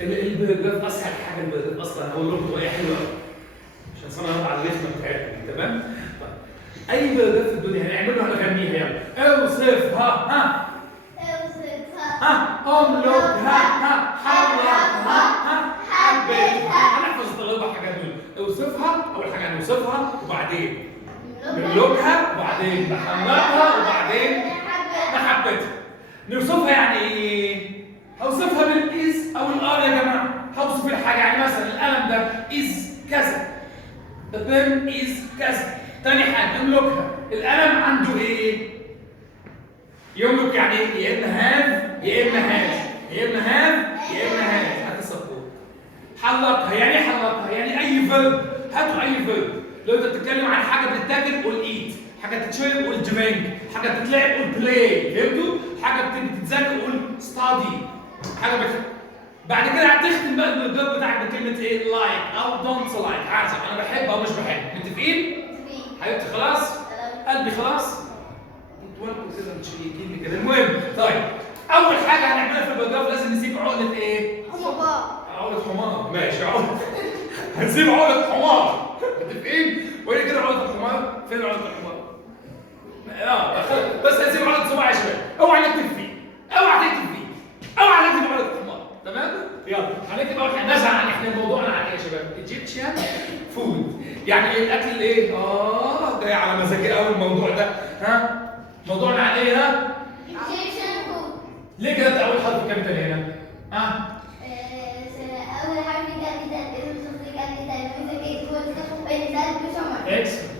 البيوجراف اسهل حاجه. البيوجراف اصلا اقول لكم هي حلوه عشان صنعنا على الرسمه بتاعتكم. تمام؟ طيب اي بيوجراف في الدنيا هنعمله هنغنيها. يلا اوصفها. ها املكها. حركها. حبيتها. هنحفظ الطلبه حاجات دول. اوصفها اول حاجه هنوصفها وبعدين نملكها وبعدين نحملها وبعدين نحبتها. نوصفها يعني ايه؟ هوصفها بالاز او الار يا جماعه. هوصف الحاجه يعني مثلا القلم ده از كذا. The pen is كذا. تاني حاجه نملكها. القلم عنده ايه؟ يملك يعني ايه؟ يا اما هاف يا اما هاز. يا اما هاف يا اما هاز. هات السبورت. حلقها يعني ايه حلقها؟ يعني اي فيرب. هاتوا اي فيرب. لو انت بتتكلم عن حاجه بتتاكل قول ايت، حاجه تتشرب قول درينك، حاجه بتتلعب قول بلاي. فهمتوا؟ حاجه بتتذاكر قول ستادي. حاجه بعد كده هتختم بقى الجواب بتاعك بكلمه ايه؟ لايك او دونت لايك. حسب انا بحب او مش بحب. متفقين؟ حبيبتي خلاص؟ قلبي خلاص؟ انتوا مالكم كده متشيكين لي كده. المهم طيب اول حاجه هنعملها في البيوجراف لازم نسيب عقده ايه؟ حمار. عقده حمار. ماشي عقده. هنسيب عقده حمار. متفقين؟ وهي كده عقده الحمار. فين عقده الحمار؟ بس هنسيب عقده صباع يا شباب. اوعى نكتب فيه. اوعى تكتب فيه. اوعى نكتب عقده الحمار. تمام؟ يلا هنكتب اول حاجه. نزعل عن احنا موضوعنا عن ايه يا شباب؟ ايجيبشن فود. يعني ايه الاكل ايه؟ جاي على مزاجي قوي الموضوع ده. ها؟ موضوعنا عن ايه ها؟ Egyptian food. ليه كده انت اول حرف كابيتال هنا؟ ها؟ أول حرف كابيتال اسم صفر كابيتال ميوزك فود بالنسبة بسمر. Excellent.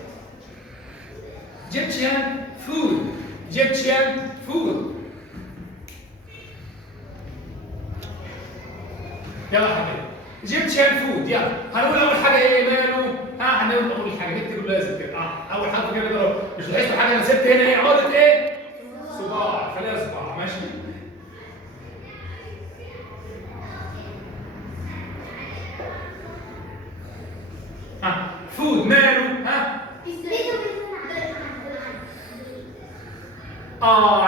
Egyptian food. Egyptian food. يلا يا حبيبي. Egyptian food. يلا هنقول اول حاجه ايه ماله؟ هنقول اول حاجه نكتب لازم كده. اول حرف كده مش لاحظتوا حاجه انا سبت هنا ايه؟ عقده ايه؟ صباع. خليها صباع. ماشي؟ فود ماله؟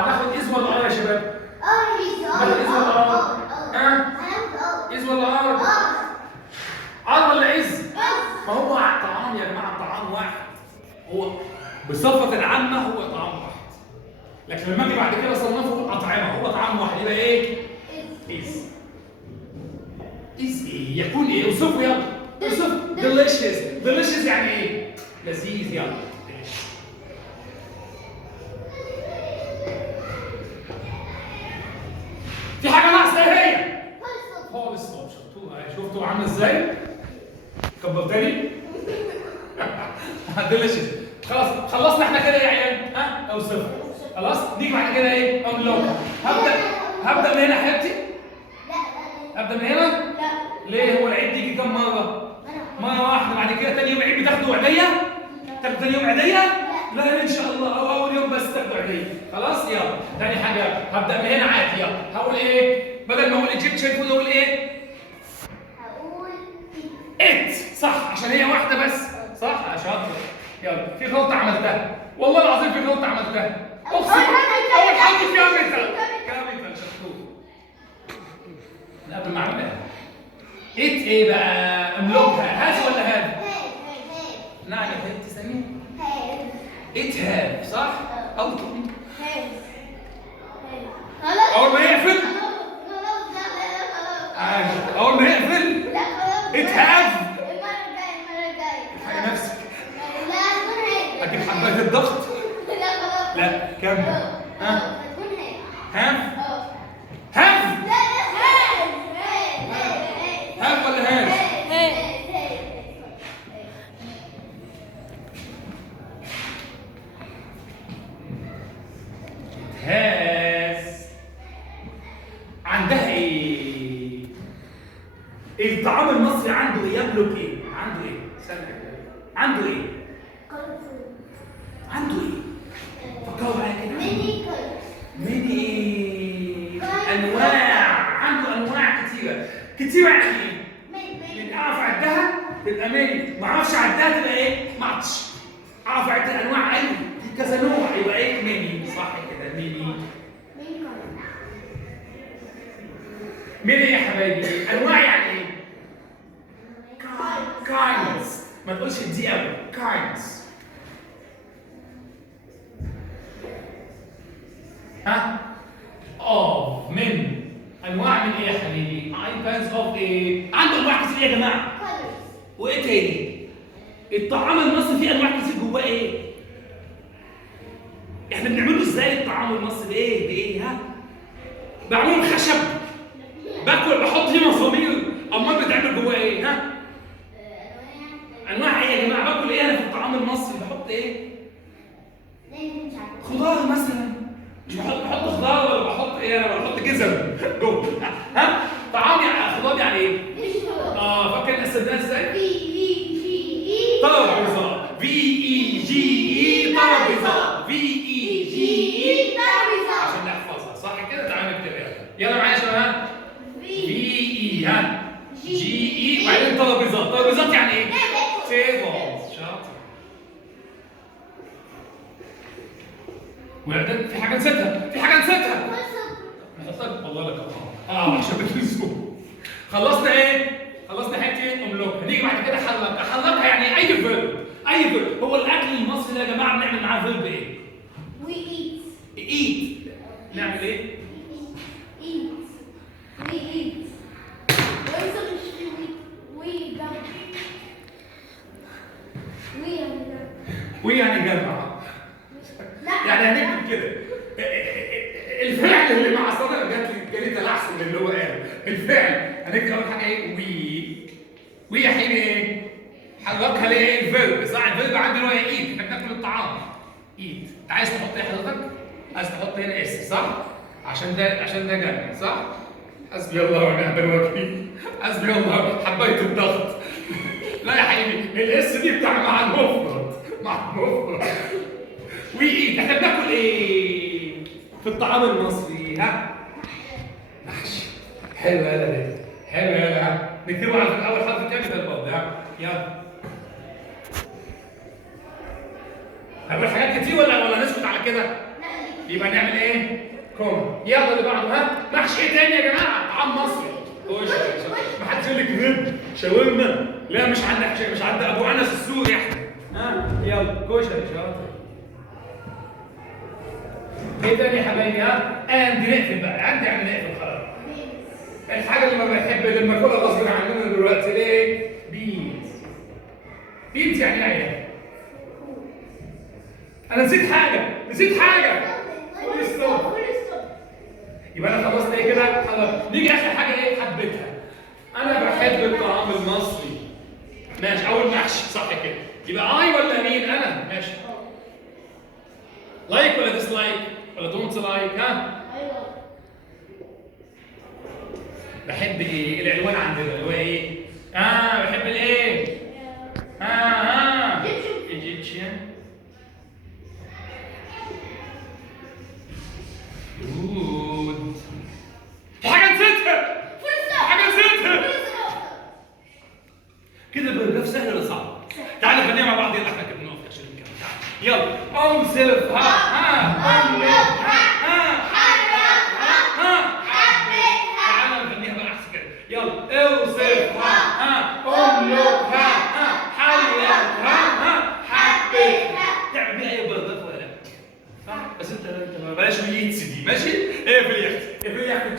ناخد از ولا ار يا شباب؟ ناخد از ولا ار؟ از ولا ار؟ ار ولا از؟ ما هو طعام يا جماعه. طعام واحد. هو بصفة عامة هو طعام واحد. لكن لما اجي بعد كده اصنفه اطعمه هو طعام واحد يبقى ايه؟ از. از ايه؟ يكون ايه؟ اوصفه يلا. اوصفه. delicious. delicious يعني ايه؟ لذيذ. يلا. في حاجة ناقصة ايه هي؟ فول ستوب. شفتوا عاملة ازاي؟ كبر تاني؟ delicious. خلاص خلصنا احنا كده يا عيال. اوصفه. خلاص نيجي بعد كده ايه؟ املكها. هبدأ من هنا حبيبتي؟ ابدأ من هنا؟ ليه؟ هو العيد يجي كم مرة؟ مرة واحدة. بعد كده تاني يوم عيد بتاخدوا عيدية؟ تاخدوا تاني يوم عيدية؟ لا ان شاء الله. او اول يوم بس تاخدوا عيدية. خلاص يلا. تاني حاجة هبدأ من هنا عادي. يلا هقول ايه؟ بدل ما اقول ايجيبشن فود اقول ايه؟ هقول ات. صح عشان هي واحدة بس. صح يا شاطر. يلا في غلطة عملتها. والله العظيم في غلطة عملتها. اقسم. اول حاجة كابيتال. كابيتال شطور. قبل ما اعملها. ات ايه بقى؟ املكها. هذا ولا هذا؟ نعم يا بنتي سمير. ات هاف. صح؟ او اول ما يقفل. اول ما يقفل. ات هاف. الحقي نفسك. لكن حبات الضغط. لا كمل. هاف. هاف. هاف ولا هاف؟ هاز. عندها ايه؟ الطعام المصري عنده ايه؟ يملك ايه؟ عنده ايه؟ استنى كده. عنده ايه؟ عنده ايه؟ فكروا معايا كده. ميني انواع. عنده انواع كتيره. كتيره يعني ايه؟ من اعرف اعدها تبقى ميني. ما اعرفش اعدها تبقى ايه؟ ماتش. اعرف اعد الانواع قوي في كذا نوع يبقى ايه؟ ميني. صح كده. ميني. ميني يا حبايبي انواع ما تقولش دي قوي. kinds. ها؟ of من انواع من ايه يا حبيبي؟ kinds of ايه؟ عنده انواع كتير يا جماعه. colors. وايه تاني؟ الطعام المصري فيه انواع كتير جواه ايه؟ احنا بنعمله ازاي الطعام المصري بايه؟ بايه ها؟ بعمله خشب. باكل بحط فيه مسامير. امال بتعمل جواه ايه ها؟ انواع ايه يا جماعه؟ باكل ايه انا في الطعام المصري؟ بحط ايه؟ خضار مثلا. مش بحط خضار ولا بحط ايه؟ انا بحط جزم جوه. ها؟ طعام يعني خضار يعني ايه؟ فاكر قسمناها ازاي؟ ترابيزات. VEGE ترابيزات. VEGE عشان نحفظها صح كده؟ تعالوا نكتبها. يلا معايا يا شباب. VE ها؟ GE وبعدين ترابيزات. ترابيزات يعني ايه؟ tables. شاطر. وبعدين في حاجه نسيتها. نحطها والله لك عشان بتنسوا. خلصنا ايه؟ خلصنا حته املوك. هنيجي بعد كده حلقها. حلقها يعني اي فيرب. هو الاكل المصري ده يا جماعه بنعمل معاه فيرب ايه؟ We eat. eat. نعمل ايه؟ We eat. وي يعني جمع. يعني هنكتب كده. الفعل اللي مع صدر جالي تلعثم من اللي هو قاله. الفعل هنكتب اول حاجه ايه؟ وي يا حبيبي ايه؟ حركها ليه ايه؟ الفيرب صح؟ الفيرب عندي اللي هو ايت. احنا بناكل الطعام. ايت. انت عايز تحط ايه حضرتك؟ عايز تحط هنا اس صح؟ عشان ده جمع صح؟ حسبي الله ونعم الوكيل. حسبي الله. حبيت الضغط. لا يا حبيبي الاس دي بتاع مع المفرد. وإيه؟ احنا بناكل ايه؟ في الطعام المصري ها؟ محشي. حلو يالا ها؟ نكتبه على اول حرف كابيتال برضه ها؟ يلا. هنقول حاجات كتير ولا نسكت على كده؟ يبقى نعمل ايه؟ كوم. يلا اللي بعده ها؟ محشي ايه تاني يا جماعه؟ طعام مصري. ما حدش يقول لك رب شاورما. لا مش عند ابو انس السوري يا احمد. يلا كشري شاطر. ايه تاني يا حبايبي ها؟ عندي نقفل بقى. عندي يعني نقفل خلاص. الحاجه اللي ما بحب لما اكلها غصب عننا دلوقتي ليه؟ بينز يعني ايه؟ انا نسيت حاجه. يبقى انا خلصت ايه كده؟ خلاص. نيجي اخر حاجه ايه؟ حبيتها. انا بحب الطعام المصري. ماشي. اول محشي صح كده. يبقى اي ولا مين؟ انا. ماشي. لايك ولا ديسلايك؟ ولا دونت لايك ها؟ ايوه. بحب ايه؟ العنوان عندنا اللي هو ايه؟ بحب الايه؟ ايجيبشن. جود. في حاجه نسيتها. كده البرجاف سهل ولا صعب؟ تعالى خلينا مع بعض. يلا احنا كده بنقف عشان نكمل. يلا اوصف تعالى نخليها بقى احسن كده. يلا اوصفها املكها حلتها حبيتها. تعمل بيها اي برجاف ولا لا؟ صح؟ بس انت بلاش ويتس دي ماشي؟ ايه في اليخت